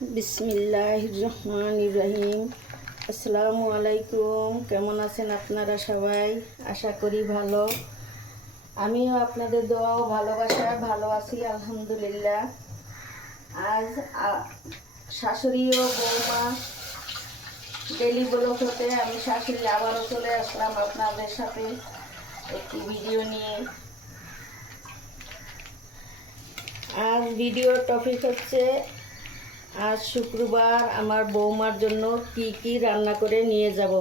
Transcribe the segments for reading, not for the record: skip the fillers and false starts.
বিসমিল্লাহির রহমানির রহিম। আসসালামু আলাইকুম। কেমন আছেন আপনারা সবাই? আশা করি ভালো। আমিও আপনাদের দোয়া ও ভালোবাসা ভালো আছি আলহামদুলিল্লাহ। আজ শাশুড়ি ও বৌমা ডেলি ব্লগ হতে আমি শাশুড়ি আবারও চলে আসলাম আপনাদের সাথে একটি ভিডিও নিয়ে। আজ ভিডিও টপিক হচ্ছে আজ শুক্রবার আমার বৌমার জন্য কি কি রান্না করে নিয়ে যাব।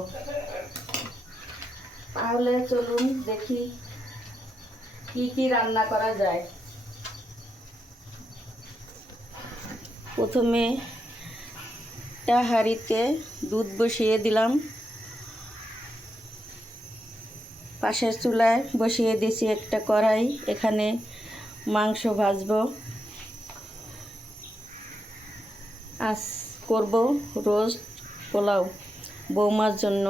তাহলে চলুন দেখি কি কি রান্না করা যায়। প্রথমে একটা হাঁড়িতে দুধ বসিয়ে দিলাম, পাশের চুলায় বসিয়ে দিয়েছি একটা কড়াই। এখানে মাংস ভাজবো। আজ করব রোস্ট পোলাও বৌমার জন্য।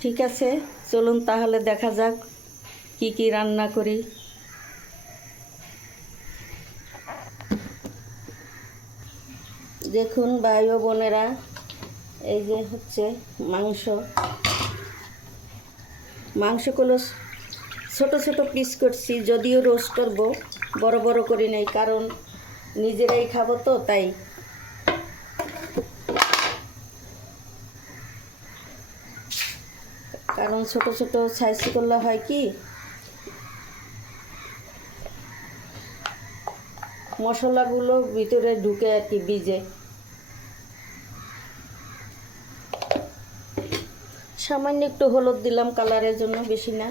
ঠিক আছে, চলুন তাহলে দেখা যাক কি কি রান্না করি। দেখুন ভাই ও বোনেরা, এই যে হচ্ছে মাংসগুলো ছোট ছোট পিস করছি, যদিও রোস্ট করব, বড় বড় করি নাই, কারণ নিজেরাই খাবো তো তাই। কারণ ছোট ছোট সাইজ করলে হয় কি, মশলাগুলো ভিতরে ঢুকে আর কি, ভিজে। সামান্য একটু হলুদ দিলাম কালারের জন্য, বেশি না।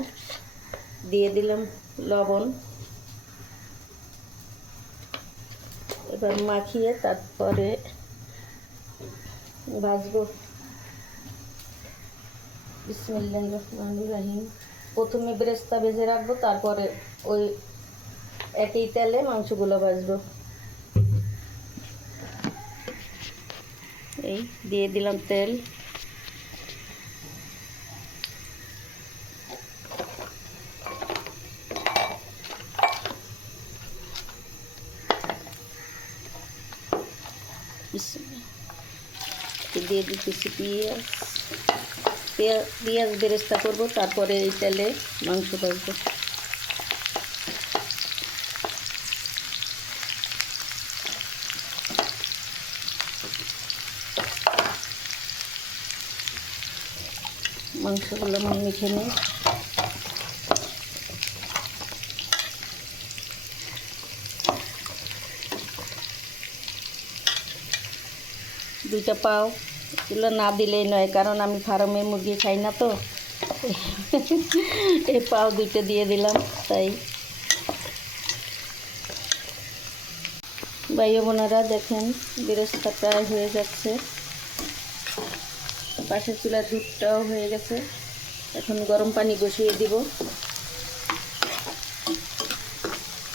দিয়ে দিলাম লবণ। এবার মাখিয়ে তারপরে ভাজবো। বিসমিল্লাহির রহমানির রহিম। প্রথমে বেরেস্তা ভেজে রাখবো, তারপরে ওই একই তেলে মাংসগুলো ভাজবো। এই দিয়ে দিলাম তেল। দিয়ে দিতেছি পেঁয়াজ বেরেস্তা করব, তারপরে এই তেলে মাংস ভাজবো। মাংসগুলো মেখে নিই। দুইটা পাও এগুলো না দিলেই নয়, কারণ আমি ফার্মে মুরগি খাই না তো। এই পাও দুইটা দিয়ে দিলাম তাই। ভাই বোনেরা দেখেন, বেরেস্তা প্রায় হয়ে যাচ্ছে। পাশের চুলার দুধটাও হয়ে গেছে। এখন গরম পানি বসিয়ে দিব।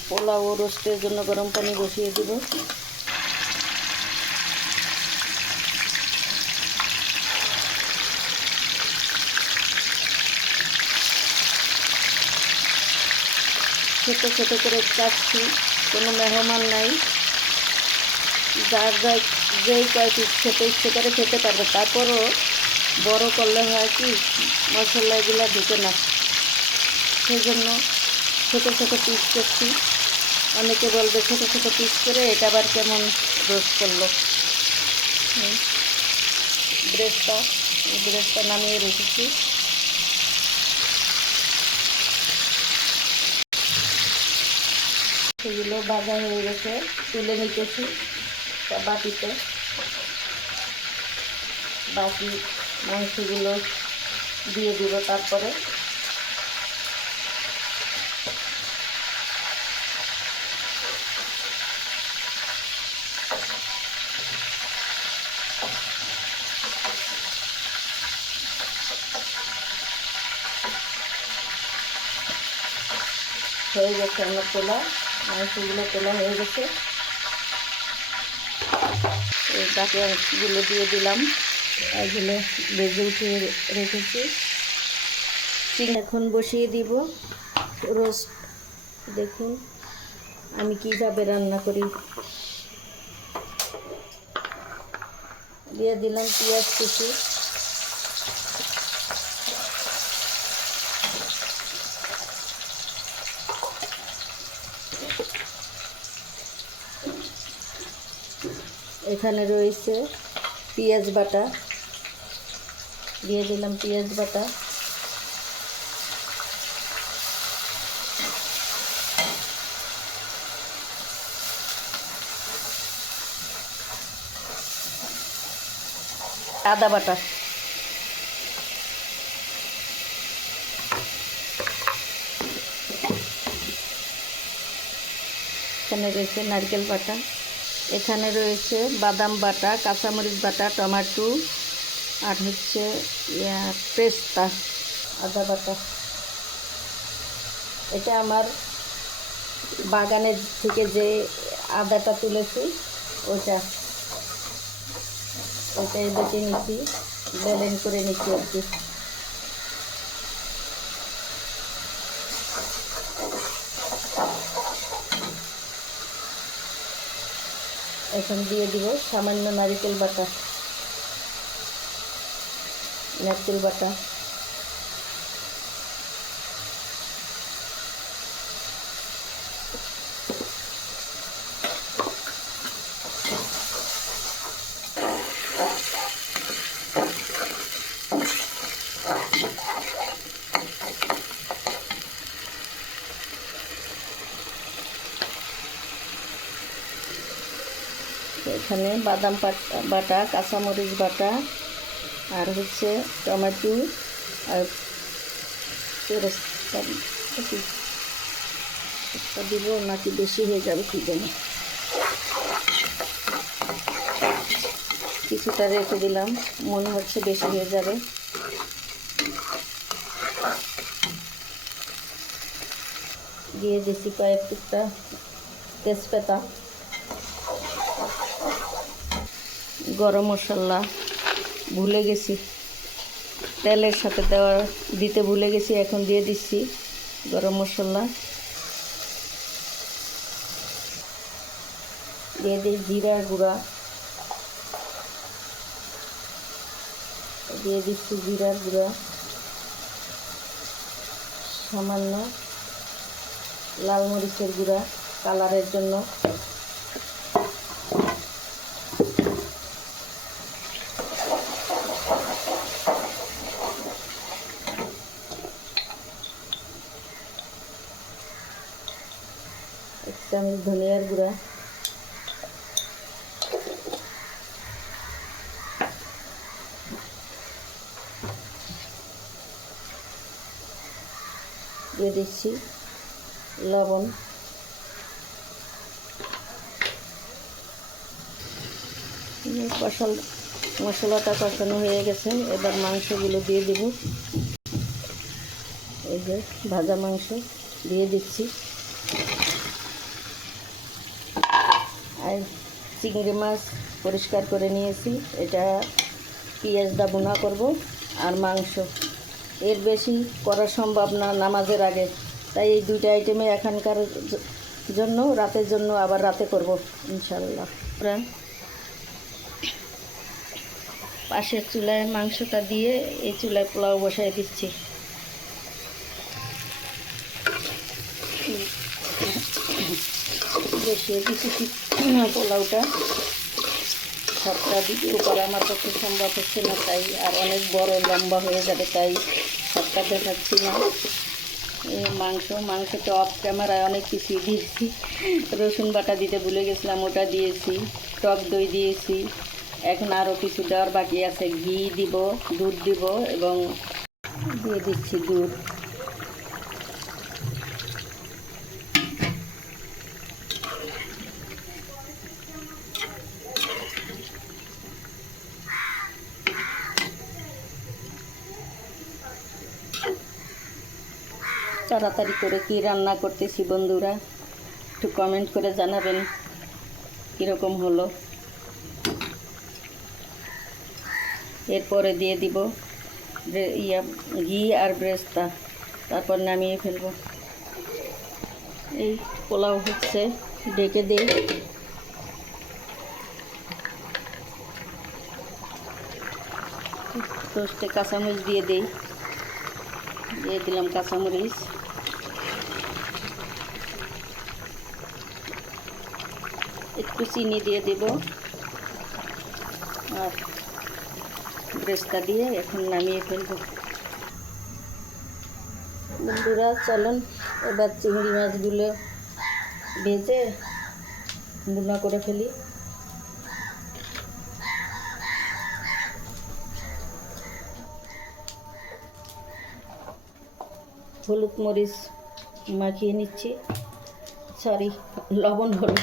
পোলাও ও রোস্টের জন্য গরম পানি বসিয়ে দিব। ছোটো ছোটো করে কাটছি, কোনো মেহমান নাই, যার যেই কয় পিস খেতে ইচ্ছে করে খেতে পারবে। তারপরও বড় করলে হয় কি, মশলা এগুলো ঢুকে না, সেই জন্য ছোটো ছোটো পিস করছি। অনেকে বলবে ছোটো ছোটো পিস করে এটা আবার কেমন রোস্ট করলো। ব্রেস্তা নামিয়ে রেখেছি। সেগুলো ভাজা হয়ে গেছে, তুলে নিতেছি বাটিতে। বাকি মাংসগুলো দিয়ে দিব তারপরে। হয়ে গেছে আমার তোলা, মাংসগুলো তোলা হয়ে গেছে। এই বাকি অংশগুলো দিয়ে দিলাম, এগুলো ভেজে উঠিয়ে রেখেছি। এখন বসিয়ে দিব রোস্ট। দেখুন আমি কীভাবে রান্না করি। দিয়ে দিলাম পেঁয়াজ কুচি, এখানে রয়েছে পেঁয়াজ বাটা, দিয়ে দিলাম পেঁয়াজ বাটা, আদা বাটা, এখানে রয়েছে নারকেল বাটা, এখানে রয়েছে বাদাম বাটা, কাঁচামরিচ বাটা, টমেটো আর হচ্ছে পেস্তা, আদা বাটা। এটা আমার বাগানের থেকে যে আদাটা তুলেছি ওইটাই বেটে নিচ্ছি, ব্লেন্ড করে নিচ্ছি আর কি। এখন দিয়ে দিব সামান্য নারকেল বাটা, এখানে বাদাম বাটা, কাঁচামরিচ বাটা আর হচ্ছে টমেটো আর পেস্তা দিব নাকি বেশি হয়ে যাবে কি জানি, কিছুটা রেখে দিলাম, মনে হচ্ছে বেশি হয়ে যাবে। দিয়ে দিচ্ছি কয়েক টুকটা তেজপাতা, গরম মশলা ভুলে গেছি, তেলের সাথে দিতে ভুলে গেছি, এখন দিয়ে দিচ্ছি গরম মশলা, দিয়ে দিই জিরার গুঁড়া, দিয়ে দিচ্ছি জিরার গুঁড়া, সামান্য লাল মরিচের গুঁড়া কালারের জন্য, এক চামচ ধনিয়ার গুঁড়া, দিয়ে দিচ্ছি লবণ, মশলাটা কষানো হয়ে গেছে, এবার মাংসগুলো দিয়ে দেব। এই যে ভাজা মাংস দিয়ে দিচ্ছি, আর চিংড়ি মাছ পরিষ্কার করে নিয়েছি, এটা পেঁয়াজ দা ভুনা করব আর মাংস, এর বেশি করা সম্ভব না নামাজের আগে, তাই এই দুইটা আইটেমে এখানকার জন্য রাতের জন্য আবার রাতে করব ইনশাল্লাহ। পাশের চুলায় মাংসটা দিয়ে এই চুলায় পোলাও বসাই দিচ্ছি। বসিয়ে দিচ্ছি পোলাওটা, সবটা ভিডিও করা আমার পক্ষে সম্ভব হচ্ছে না, তাই আর অনেক বড় লম্বা হয়ে যাবে, তাই সবটা দেখাচ্ছি না। মাংসটা অফ ক্যামেরায় অনেক কিছু দিয়েছি, রসুন বাটা দিতে ভুলে গেছিলাম, ওটা দিয়েছি, টক দই দিয়েছি, এখন আরও কিছু দেওয়ার বাকি আছে, ঘি দিব, দুধ দিব এবং দিয়ে দিচ্ছি দুধ। তাড়াতাড়ি করে কি রান্না করতেছি বন্ধুরা, একটু কমেন্ট করে জানাবেন কীরকম হলো। এরপরে দিয়ে দিব ঘি আর বেরেস্তা, তারপর নামিয়ে ফেলব। এই পোলাও হচ্ছে, ডেকে দিই। টোস্টে কাঁচামরিচ দিয়ে দিই। দিয়ে দিলাম কাঁচামরিচ। একটু চিনি দিয়ে দেব আর ব্রেস্তা দিয়ে এখন নামিয়ে ফেলব। বন্ধুরা চলুন এবার চিংড়ি মাছগুলো ভেজে ভুনা করে ফেলি। হলুদ মরিচ মাখিয়ে নিচ্ছি, সরি লবণ হলুদ।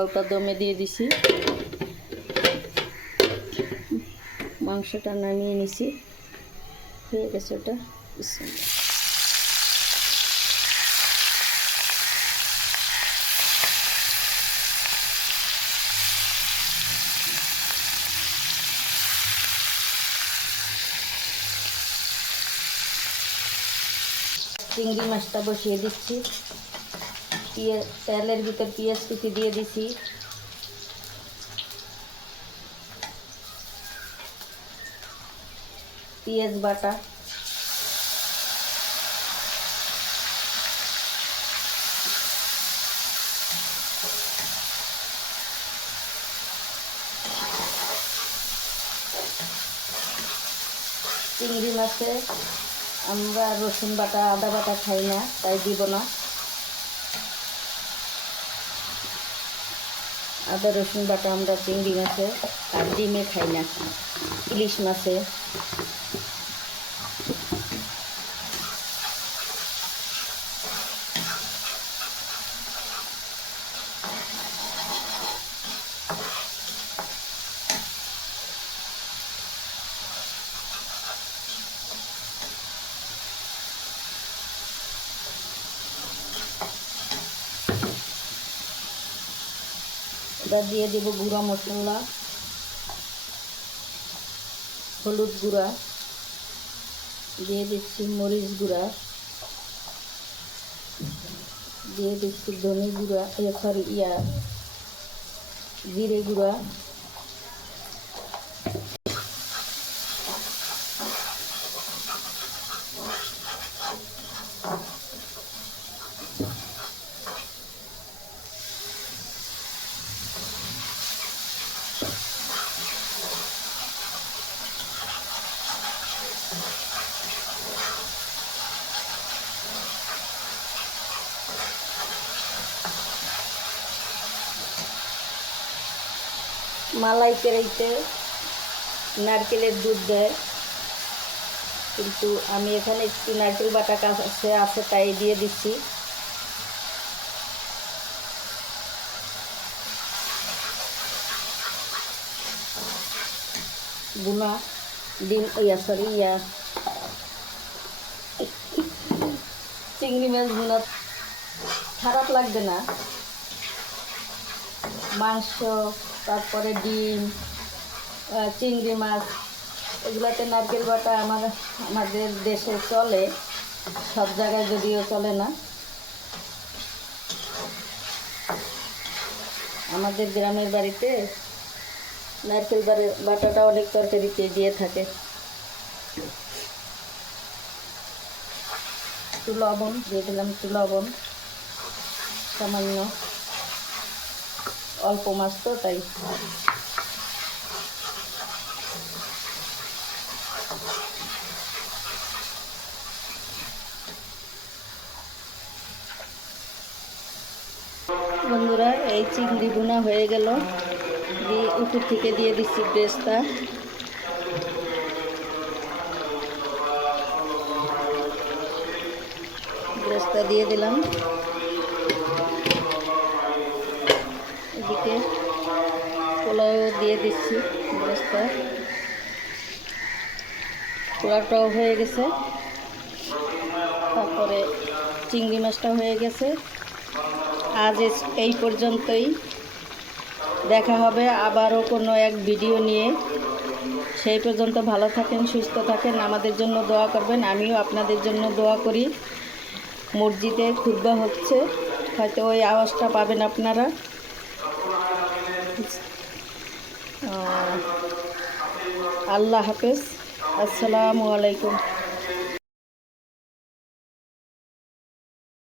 ওটা দমে দিয়ে দিছি, মাংসটা নামিয়ে নিছি, হয়ে গেছে ওটা। চিংড়ি মাছটা বসিয়ে দিচ্ছি, তেলের ভিতর পেঁয়াজ কুচি দিয়ে দিছি, পেঁয়াজ বাটা, চিংড়ি মাছে আমরা রসুন বাটা আদা বাটা খাই না, তাই দিব না। আদা রসুন বাটা আমরা চিংড়ি মাছে আর ডিমে খাই না, ইলিশ মাছে। এবার দিয়ে দেব গুঁড়া মশলা, হলুদ গুঁড়া, দিয়ে দিচ্ছি মরিচ গুঁড়া, দিয়ে দিচ্ছি ধনে গুঁড়া, জিরে গুঁড়া, মালাই কেরাইতে নারকেলের দুধ দেয়, কিন্তু আমি এখানে একটু নারকেল বাটা কাছে আছে তাই দিয়ে দিচ্ছি। বুনা ডিম চিংড়ি মাছ বুনা খারাপ লাগবে না। মাংস, তারপরে ডিম, চিংড়ি মাছ, এগুলাতে নারকেল বাটা আমাদের দেশে চলে, সব জায়গায় যদিও চলে না। আমাদের গ্রামের বাড়িতে নারকেল বাটাটা অনেক তরকারিতে দিয়ে থাকে। একটু লবণ দিয়ে দিলাম, একটু লবণ সামান্য, অল্প মাছ তো তাই। বন্ধুরা এই চিংড়ি ভুনা হয়ে গেল, দিয়ে উপর থেকে দিয়ে দিচ্ছি ব্রেস্তা। ব্রেস্তা দিয়ে দিলাম, এদিকে পোলাও দিয়ে দিচ্ছি ব্রেস্তা। পোলাওটাও হয়ে গেছে, তারপরে চিংড়ি মাছটা হয়ে গেছে। আজ এই পর্যন্তই, দেখা হবে আবারও কোনো এক ভিডিও নিয়ে। সেই পর্যন্ত ভালো থাকেন, সুস্থ থাকেন, আমাদের জন্য দোয়া করবেন। আমিও আপনাদের জন্য দোয়া করি। মসজিদে খুতবা হচ্ছে, হয়তো ওই আওয়াজটা পাবেন আপনারা। আল্লাহ হাফেজ। আসসালামু আলাইকুম।